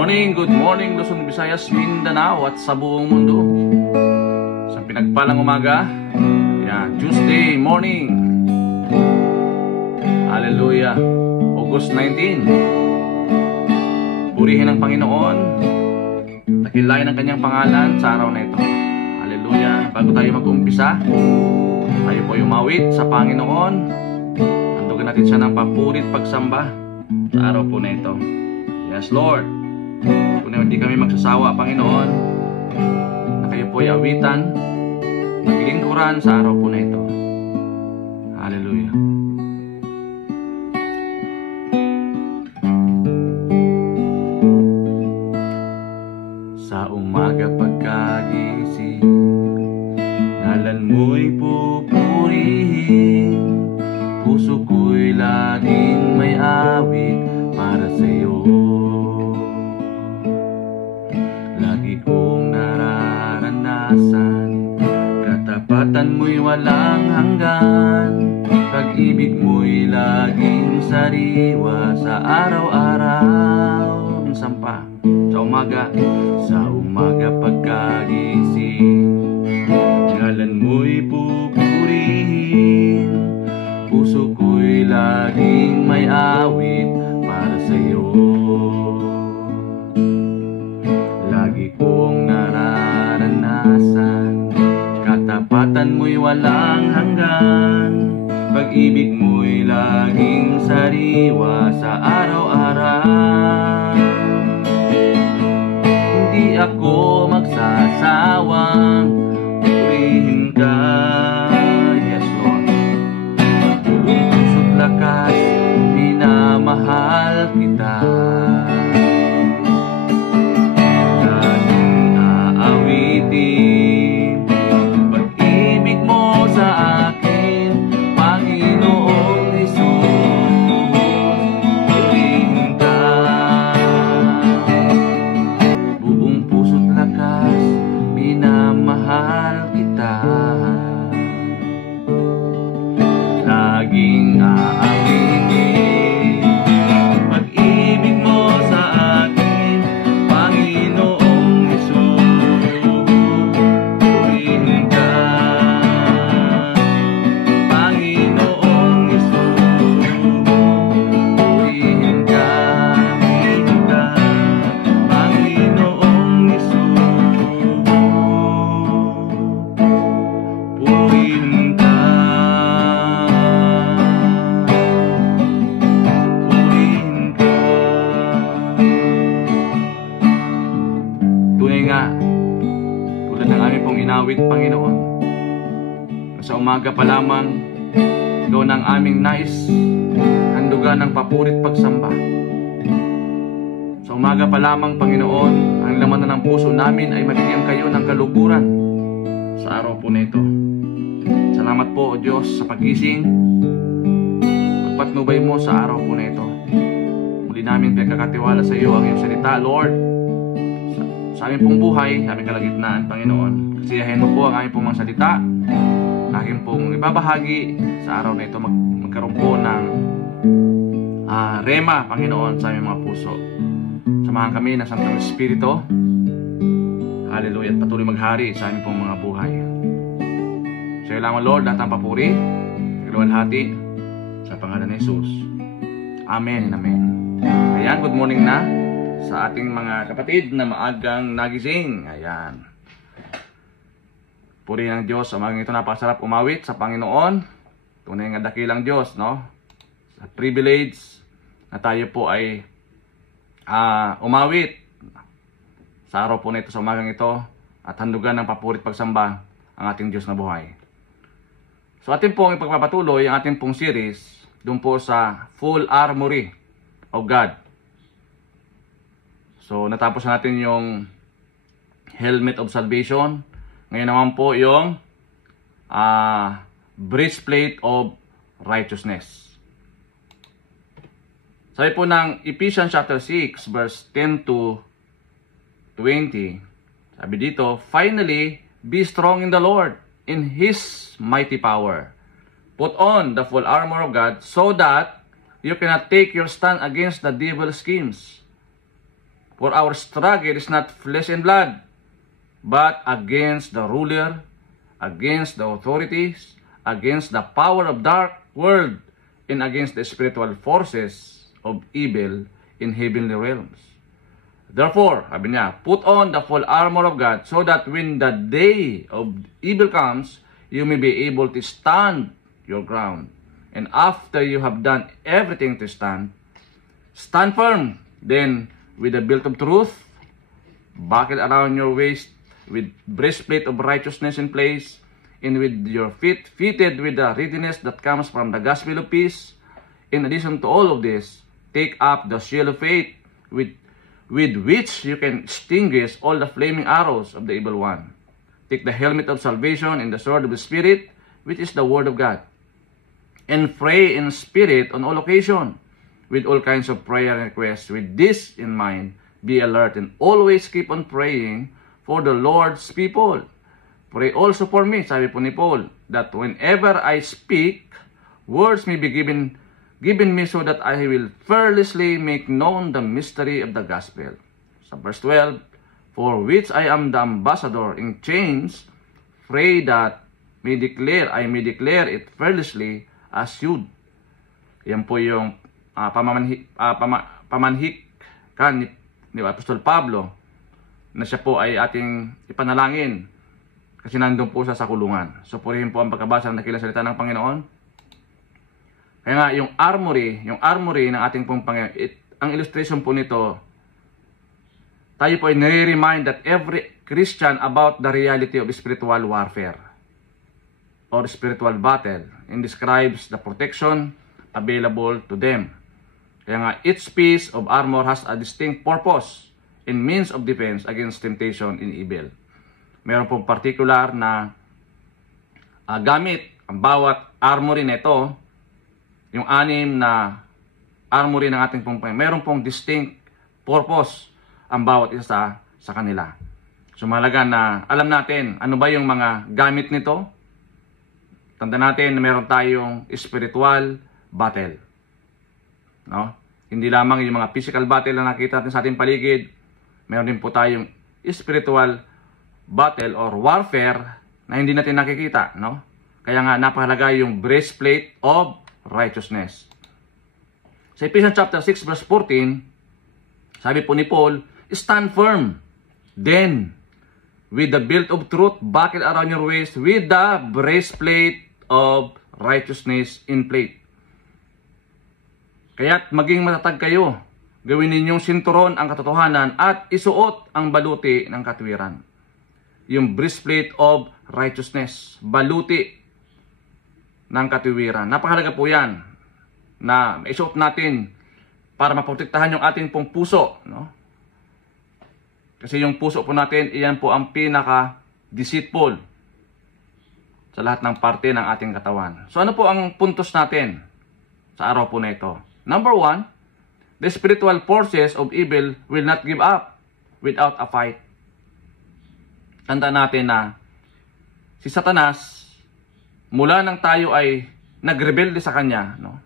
Good morning Luzon, Visayas, Mindanao at sa buong mundo. Sa pinagpalang umaga, Tuesday morning. Hallelujah. August 19. Purihin ang Panginoon. Takilayin ang kanyang pangalan sa araw na ito. Hallelujah. Bago tayo mag-umpisa, tayo po umawit sa Panginoon. Handugan natin siya ng papurit pagsamba sa araw po na ito. Yes, Lord. Kung hindi kami magsasawa, Panginoon, na kayo po ay awitan, maglingkuran sa araw po na ito. Hallelujah. Sa umaga pagkagising, ngalan mo'y pupurihin, puso ko'y laging may awit para sa'yo. Lagi kong nararanasan, katapatan mo'y walang hanggan, pag-ibig mo'y laging sariwa sa araw-araw. Minsan pa, sa umaga pagkagising, ngalan mo'y pupurihin, puso ko'y laging may awit para sa'yo. Lagi kong nararanasan, katapatan mo'y walang hanggan, pag-ibig mo'y laging sariwa sa araw-araw. Hindi ako magsasawang purihin ka, yes Lord. Buong puso't lakas, minamahal kita. Panginoon, sa umaga pa lamang ikaw ng aming nais handugan ng papurit pagsamba. Sa umaga pa lamang, Panginoon, ang laman ng puso namin ay mabigyan kayo ng kaluguran sa araw po na ito. Salamat po, O Diyos, sa pagising, pagpatnubay mo sa araw po na ito. Muli namin pinagkakatiwala sa iyo ang iyong salita, Lord, sa aming pong buhay, sa aming kalagitnaan, Panginoon. Kasiyahin mo po ang aming pong mga salita, aking pong ibabahagi sa araw na ito. Magkaroon po ng rema, Panginoon, sa aming mga puso. Samahan kami ng Santong Espiritu. Hallelujah. At patuloy maghari sa aming pong mga buhay. Sa iyo lamang, Lord, lahat ng papuri, nagluwalhati sa pangalan ni Jesus. Amen and amen. Ayan, good morning na sa ating mga kapatid na maagang nagising. Ayan. Puri ng Diyos, sa umagang ito napakasarap umawit sa Panginoon. Tunay nga dakilang Diyos, no? Sa privilege na tayo po ay umawit sa araw po na ito, sa umagang ito, at handugan ng papurit pagsamba ang ating Diyos na buhay. So ating pong ipagpapatuloy ang ating pong series doon po sa Full Armory of God. So natapos na natin yung Helmet of Salvation. Ngayon naman po yung Breastplate of Righteousness. Sabi po ng Ephesians chapter 6 verse 10 to 20. Sabi dito, finally, be strong in the Lord, in His mighty power. Put on the full armor of God so that you cannot take your stand against the devil's schemes. For our struggle is not flesh and blood, but against the ruler, against the authorities, against the power of dark world, and against the spiritual forces of evil in heavenly realms. Therefore, sabi niya, put on the full armor of God so that when the day of evil comes, you may be able to stand your ground. And after you have done everything to stand, stand firm. Then, with the belt of truth, buckle around your waist, with breastplate of righteousness in place, and with your feet fitted with the readiness that comes from the gospel of peace. In addition to all of this, take up the shield of faith, with which you can extinguish all the flaming arrows of the evil one. Take the helmet of salvation and the sword of the Spirit, which is the word of God. And pray in spirit on all occasion, with all kinds of prayer and requests. With this in mind, be alert and always keep on praying for the Lord's people. Pray also for me, sabi po ni Paul, that whenever I speak, words may be given me so that I will fearlessly make known the mystery of the gospel. Sa verse 12, for which I am the ambassador in chains, pray that I may declare it fearlessly as you. Yan po yung pamanhikan ni Apostol Pablo na siya po ay ating ipanalangin kasi nandun po siya sa kulungan. So purihin po ang pagkabasa ng dakilang salita ng Panginoon. Kaya nga yung armory ng ating pong Panginoon, ang illustration po nito, tayo po ay nare-remind that every Christian about the reality of spiritual warfare or spiritual battle and describes the protection available to them. Kaya nga, each piece of armor has a distinct purpose and means of defense against temptation and evil. Meron pong particular na gamit ang bawat armory nito, yung 6 na armory ng ating pong Panginoon. Meron pong distinct purpose ang bawat isa sa kanila. So mahalaga na alam natin ano ba yung mga gamit nito. Tanda natin na meron tayong spiritual battle. No? Hindi lamang yung mga physical battle na nakita natin sa ating paligid. Meron din po tayong spiritual battle or warfare na hindi natin nakikita. No? Kaya nga napahalaga yung breastplate of righteousness. Sa Ephesians chapter 6 verse 14, sabi po ni Paul, stand firm. Then, with the belt of truth buckled around your waist, with the breastplate of righteousness in plate. Kaya't maging matatag kayo. Gawin ninyong sinturon ang katotohanan at isuot ang baluti ng katwiran. Yung breastplate of righteousness. Baluti ng katwiran. Napakahalaga po yan na isuot natin para maprotektahan yung ating pong puso. No? Kasi yung puso po natin, iyan po ang pinaka-deceitful sa lahat ng parte ng ating katawan. So ano po ang puntos natin sa araw po na ito? Number 1, the spiritual forces of evil will not give up without a fight. Tanda natin na si Satanas, mula nang tayo ay nagrebelde sa kanya, no?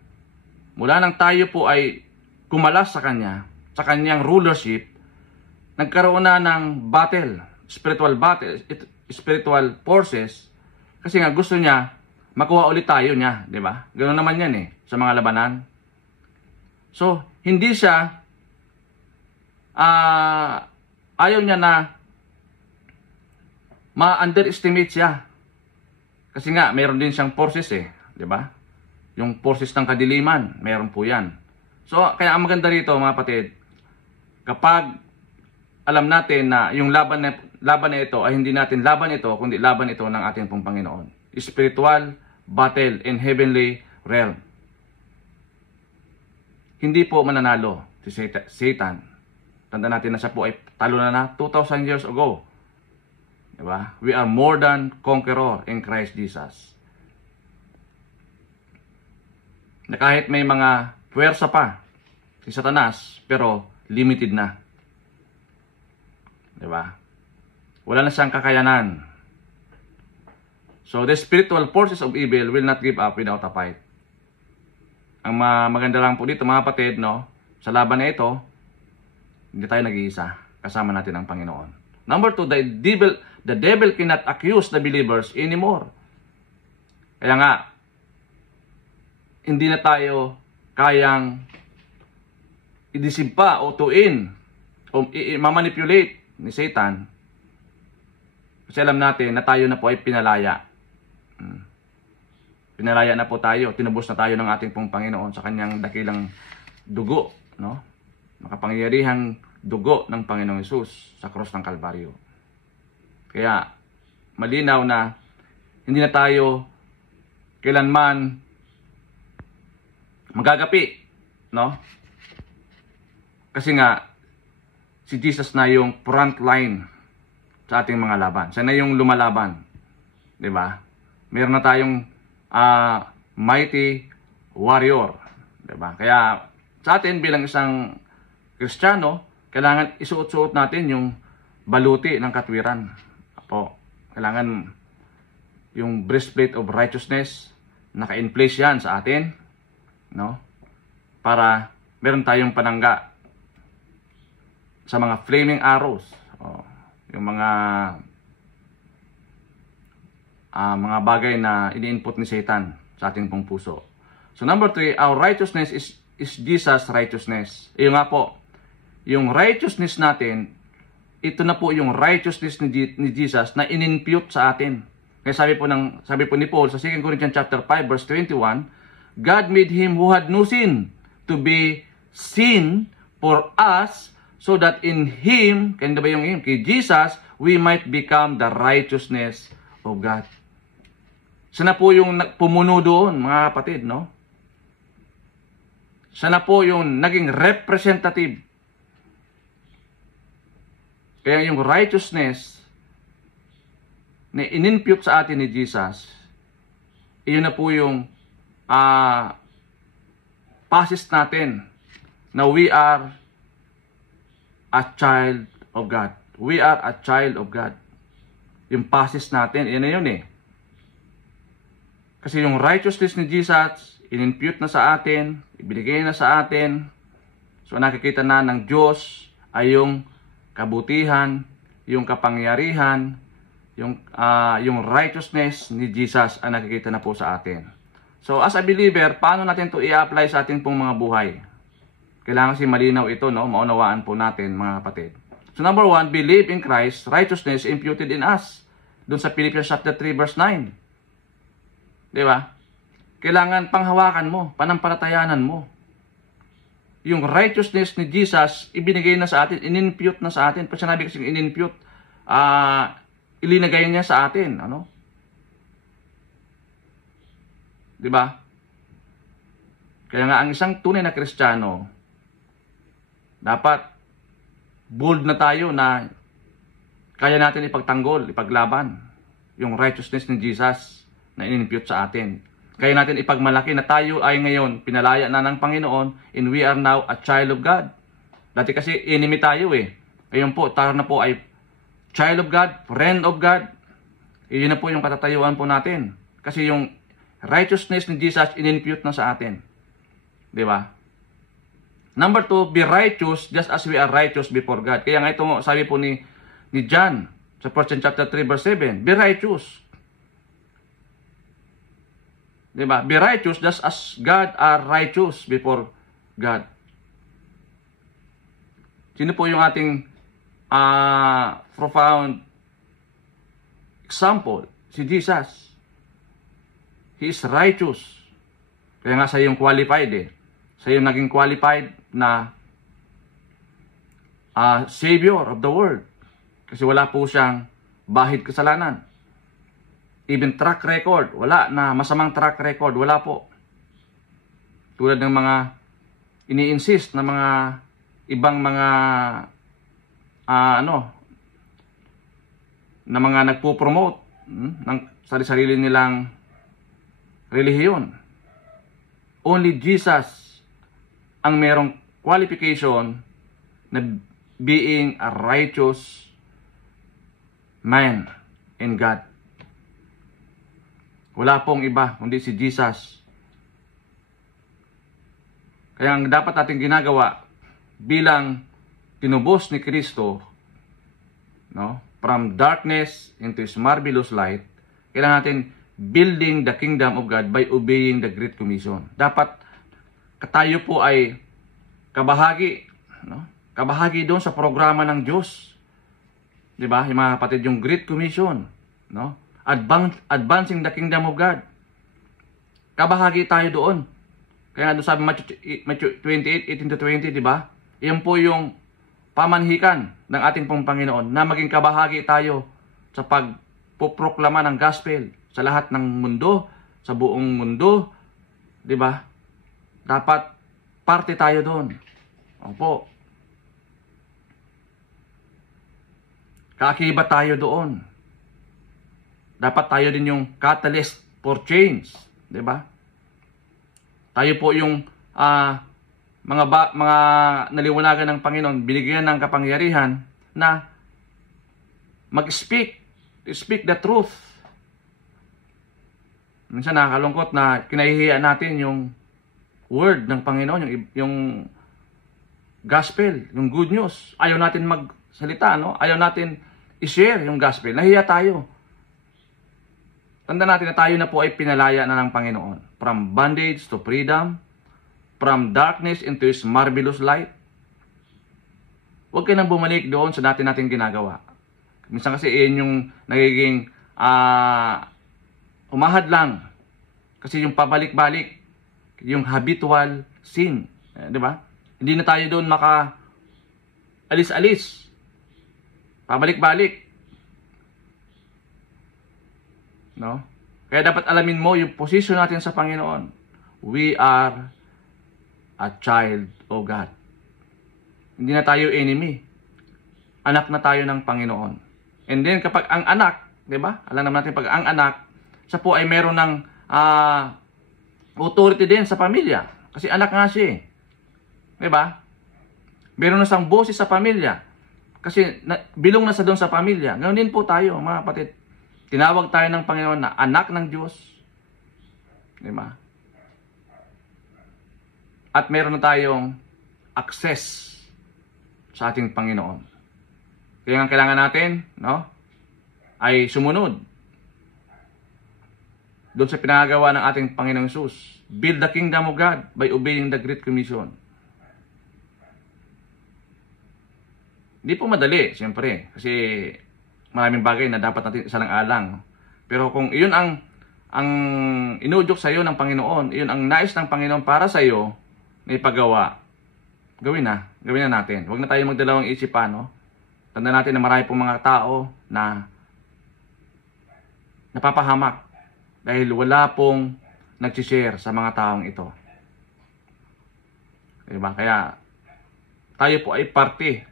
Mula nang tayo po ay kumalas sa kanya, sa kanyang rulership, nagkaroon na ng battle, spiritual forces, kasi nga gusto niya makuha ulit tayo niya, di ba? Ganoon naman yan sa mga labanan. So, hindi siya, ayaw niya na ma-underestimate siya. Kasi nga, mayroon din siyang forces di ba? Yung forces ng kadiliman, mayroon po yan. So, kaya ang maganda rito mga kapatid, kapag alam natin na yung laban na ito ay hindi natin laban ito, kundi laban ito ng ating pong Panginoon. Spiritual battle in heavenly realm. Hindi po mananalo si Satan. Tanda natin na siya po ay talo na 2,000 years ago. Diba? We are more than conqueror in Christ Jesus. Na kahit may mga puwersa pa si Satanas, pero limited na. Diba? Wala na siyang kakayanan. So the spiritual forces of evil will not give up without a fight. Ang maganda lang po dito mga kapatid, no, sa laban na ito, Hindi tayo nag-iisa. Kasama natin ang Panginoon. Number 2, the devil cannot accuse the believers anymore. Kaya nga, hindi na tayo kayang i-deceive pa o tuin o i-manipulate ni Satan. Kasi alam natin na tayo na po ay pinalaya. Pinalaya na po tayo. Tinubos na tayo ng ating pong Panginoon sa kanyang dakilang dugo. No? Makapangyarihang dugo ng Panginoong Hesus sa krus ng Kalbaryo. Kaya malinaw na hindi na tayo kailanman magagapi. No? Kasi nga, si Jesus na yung front line sa ating mga laban. Siya na yung lumalaban. Diba? Meron na tayong mighty warrior. Diba? Kaya sa atin bilang isang Kristiyano, kailangan isuot-suot natin yung baluti ng katwiran. Apo, kailangan yung breastplate of righteousness, naka-in-place yan sa atin. No? Para meron tayong panangga sa mga flaming arrows, yung mga bagay na ini-input ni Satan sa ating pong puso. So number 3, our righteousness is Jesus' righteousness. Yung nga po, yung righteousness natin, ito na po yung righteousness ni Jesus na in-impute sa atin. Kaya sabi po ni Paul sa 2 Corinthians chapter 5 verse 21, God made him who had no sin to be sin for us, so that in Him, kaya ba yung Him? Kay Jesus, we might become the righteousness of God. Siya na po yung pumuno doon, mga kapatid, no? Siya na po yung naging representative. Kaya yung righteousness na in-impute sa atin ni Jesus, iyon na po yung passes natin na we are a child of God. We are a child of God. Yung passes natin, yan na yun eh. Kasi yung righteousness ni Jesus, in-impute na sa atin, ibinigay na sa atin. So nakikita na ng Diyos ay yung kabutihan, yung kapangyarihan, yung righteousness ni Jesus ang nakikita na po sa atin. So as a believer, paano natin to i-apply sa ating pong mga buhay? Kailangan kasi malinaw ito, no? Maunawaan po natin, mga kapatid. So number 1, believe in Christ, righteousness imputed in us. Doon sa Philippians chapter 3 verse 9. Di ba? Kailangan panghawakan mo, panampalatayanan mo. Yung righteousness ni Jesus, ibinigay na sa atin, in-impute na sa atin. Pag sinabi kasi in-impute, ilinagay niya sa atin. Ano? Di ba? Kaya nga, ang isang tunay na Kristiyano, dapat bold na tayo na kaya natin ipagtanggol, ipaglaban yung righteousness ni Jesus na in-impute sa atin. Kaya natin ipagmalaki na tayo ay ngayon pinalaya na ng Panginoon and we are now a child of God. Dati kasi enemy tayo eh. Ngayon po, tayo na po ay child of God, friend of God. Iyon na po yung katatayuan po natin. Kasi yung righteousness ni Jesus in-impute na sa atin. Di ba? Number 2, be righteous just as we are righteous before God. Kaya nga ito sabi po ni John sa 1 chapter 3 verse 7, be righteous. Diba? Be righteous just as God are righteous before God. Sino po yung ating profound example? Si Jesus. He is righteous. Kaya nga sa yung qualified eh. Sa yung naging qualified na Savior of the world. Kasi wala po siyang bahid kasalanan. Even track record, wala na masamang track record, wala po. Tulad ng mga ini-insist na mga ibang mga na mga nagpo-promote ng sarili nilang relihiyon. Only Jesus ang merong qualification na being a righteous man in God. Wala pong iba kundi si Jesus. Kaya ang dapat natin ginagawa bilang tinubos ni Kristo, no, from darkness into His marvelous light, kailangan natin building the kingdom of God by obeying the Great Commission. Dapat tayo po ay kabahagi, no? Kabahagi doon sa programa ng Diyos. 'Di ba? Yung mga kapatid, yung Great Commission, no? Advancing the kingdom of God. Kabahagi tayo doon. Kaya doon sabi Matthew 28:18-20, 'di ba? Iyan po yung pamanhikan ng ating pong Panginoon na maging kabahagi tayo sa pagpoproklama ng gospel sa lahat ng mundo, sa buong mundo, 'di ba? Dapat parte tayo doon. Opo. Kaakibat tayo doon. Dapat tayo din yung catalyst for change, 'di ba? Tayo po yung mga naliwanagan ng Panginoon, binigyan ng kapangyarihan na mag-speak, to speak the truth. Minsan nakakalungkot na kinahihiyan natin yung word ng Panginoon, yung gospel, yung good news. Ayaw natin magsalita, no? Ayaw natin i-share yung gospel. Nahiya tayo. Tanda natin na tayo na po ay pinalaya na ng Panginoon. From bondage to freedom, from darkness into His marvelous light. Huwag ka nang bumalik doon sa natin ginagawa. Minsan kasi yun yung nagiging umahad lang. Kasi yung pabalik-balik, yung habitual sin. Di ba? Hindi na tayo doon maka alis-alis. Pabalik-balik. No? Kaya dapat alamin mo yung position natin sa Panginoon. We are a child of God. Hindi na tayo enemy. Anak na tayo ng Panginoon. And then kapag ang anak, 'di ba? Alam naman natin pag ang anak, siya po ay meron ng authority din sa pamilya. Kasi anak nga siya. 'Di ba? Meron na siyang boses sa pamilya. Kasi bilong na sa doon sa pamilya. Ganoon din po tayo, mga kapatid. Tinawag tayo ng Panginoon na anak ng Diyos. 'Di ba? At meron na tayong access sa ating Panginoon. Kaya ang kailangan natin, no, ay sumunod doon sa pinagagawa ng ating Panginoong Hesus. Build the kingdom of God by obeying the Great Commission. Hindi po madali, siyempre, kasi maraming bagay na dapat natin isalang-alang. Pero kung iyon ang inudyok sa iyo ng Panginoon, iyon ang nais ng Panginoon para sa iyo na ipagawa, gawin na natin. Huwag na tayo magdalawang isipan, no? Tanda natin na marami pong mga tao na napapahamak dahil wala pong nag-share sa mga taong ito. Diba? Kaya tayo po ay parte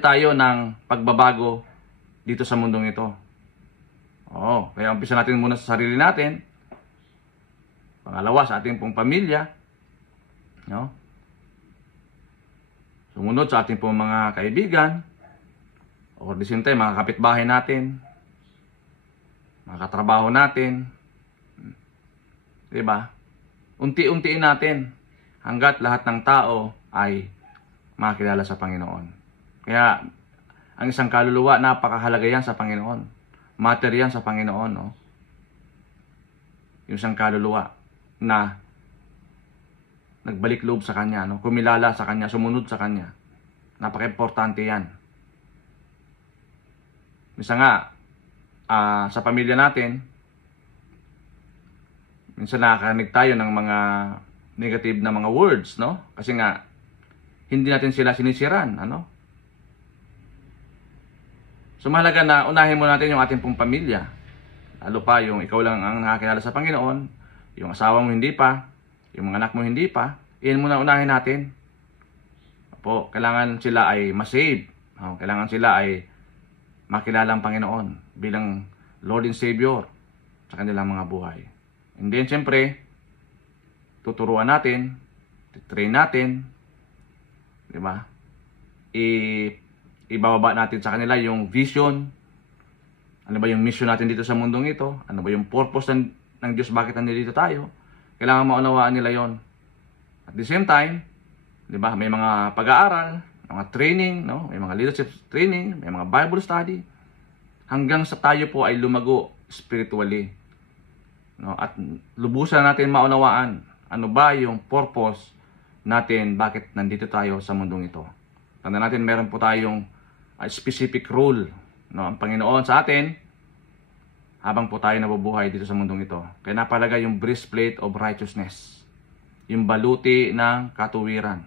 tayo ng pagbabago dito sa mundong ito. Oo, kaya umpisa natin muna sa sarili natin. Pangalawa, sa ating pong pamilya. No? Sumunod sa ating pong mga kaibigan. O the same time, mga kapitbahay natin. Mga katrabaho natin. Diba? Unti-untiin natin hanggat lahat ng tao ay makilala sa Panginoon. Kaya, ang isang kaluluwa, napakahalaga yan sa Panginoon. Matter yan sa Panginoon, no? Yung isang kaluluwa na nagbalik loob sa Kanya, no? Kumilala sa Kanya, sumunod sa Kanya. Napaka-importante yan. Minsan nga, sa pamilya natin, minsan nakakarinig tayo ng mga negative na mga words, no? Kasi nga, hindi natin sila sinisiran, ano? So mahalaga na unahin mo natin yung ating pong pamilya. Lalo pa yung ikaw lang ang nakakilala sa Panginoon, yung asawa mo hindi pa, yung mga anak mo hindi pa, iyan muna unahin natin. Opo, kailangan sila ay masave. Kailangan sila ay makilala ang Panginoon bilang Lord and Savior sa kanilang mga buhay. And then siyempre, tuturuan natin, train natin, di ba? Ibababa natin sa kanila yung vision. Ano ba yung mission natin dito sa mundong ito? Ano ba yung purpose ng Diyos? Bakit nandito tayo? Kailangan maunawaan nila yon. At the same time, di ba, may mga pag-aaral, mga training, no? May mga leadership training, may mga Bible study, hanggang sa tayo po ay lumago spiritually. No? At lubusan natin maunawaan ano ba yung purpose natin, bakit nandito tayo sa mundong ito. Tanda natin, meron po tayong specific rule, no? Ang Panginoon sa atin, habang po tayo nabubuhay dito sa mundong ito. Kaya napalaga yung breastplate of righteousness, yung baluti ng katuwiran.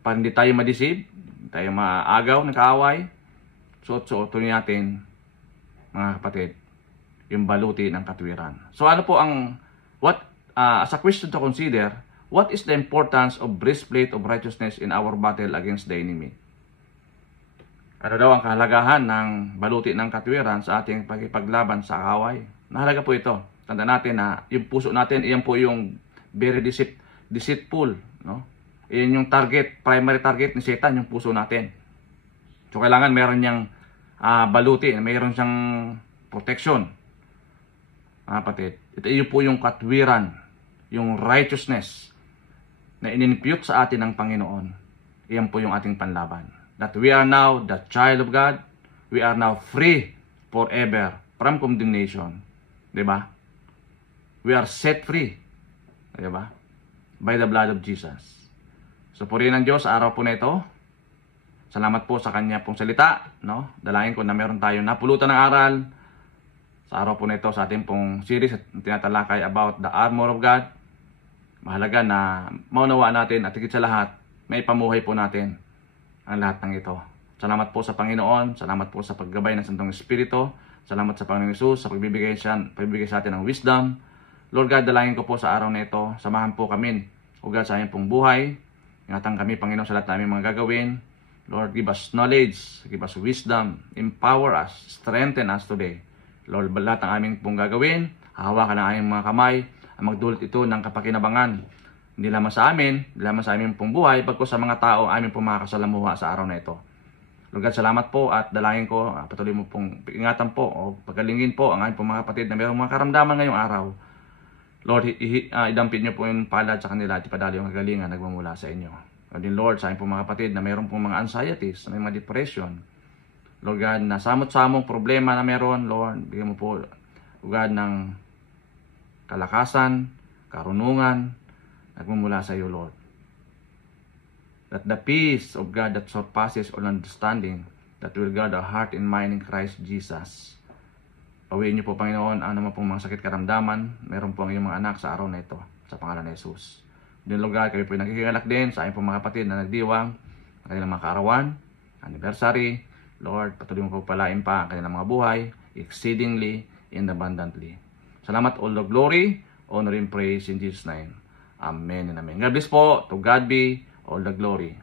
Para hindi tayo ma-deceive, hindi tayo maagaw ng kaaway, suot-suotin natin, mga kapatid, yung baluti ng katuwiran. So ano po ang, as a question to consider, what is the importance of breastplate of righteousness in our battle against the enemy? Ano daw ang kahalagahan ng baluti ng katuwiran sa ating pagkipaglaban sa kaaway? Nahalaga po ito. Tanda natin na yung puso natin, iyan po yung very deceitful, no? Iyan yung primary target ni Satan, yung puso natin. So kailangan meron niyang baluti, mayroon siyang protection. Kapatid, ito yun po yung katuwiran, yung righteousness na inimpute sa atin ng Panginoon. Iyan po yung ating panlaban. That we are now the child of God, we are now free forever from condemnation. Diba? We are set free. Diba? By the blood of Jesus. So purihin ng Diyos sa araw po na ito. Salamat po sa Kanya pong salita. No? Dalangin ko na meron tayong napulutan ng aral sa araw po na ito sa ating pong series at tinatalakay about the armor of God. Mahalaga na maunawaan natin at higit sa lahat, may pamuhay po natin ang lahat ng ito. Salamat po sa Panginoon. Salamat po sa paggabay ng Santong Espiritu. Salamat sa Panginoong Hesus sa pagbibigay sa atin ng wisdom. Lord God, dalangin ko po sa araw na ito. Samahan po kami, O God, sa aming pong buhay. Ingatan kami, Panginoon, sa lahat namin mga gagawin. Lord, give us knowledge, give us wisdom, empower us, strengthen us today. Lord, lahat ng aming pong gagawin, hahawakan ng aming mga kamay, ang magdulot ito ng kapakinabangan. Hindi lamang sa amin, hindi lamang sa aming pong buhay, bagkus sa mga tao aming pong makakasalamuha sa araw na ito. Lord God, salamat po at dalangin ko, patuloy mo pong ingatan po o pagalingin po ang aming pong mga kapatid na mayroong mga karamdaman ngayong araw. Lord, idampit niyo po yung palad sa kanila at ipadali yung kagalingan nagmumula sa inyo. Lord, sa aming pong mga kapatid na mayroong pong mga anxieties, may mga depression. Lord God, na samot-samong problema na meron, Lord, bigyan mo po, Lord God, ng kalakasan, karunungan, nagmumula sa iyo, Lord. That the peace of God that surpasses all understanding, that will guard our heart and mind in Christ Jesus. Pawiin niyo po, Panginoon, ang naman pong mga sakit karamdaman, meron po ang iyong mga anak sa araw na ito, sa pangalan ni Jesus. Din, Lord God, kami po nakikigalak din sa aming pong mga kapatid na nagdiwang, ang kanilang mga kaarawan, anniversary. Lord, patuloy mo po palain pa ang kanilang mga buhay, exceedingly and abundantly. Salamat, all the glory, honor and praise in Jesus' name. Amen and amen. God bless po. To God be all the glory.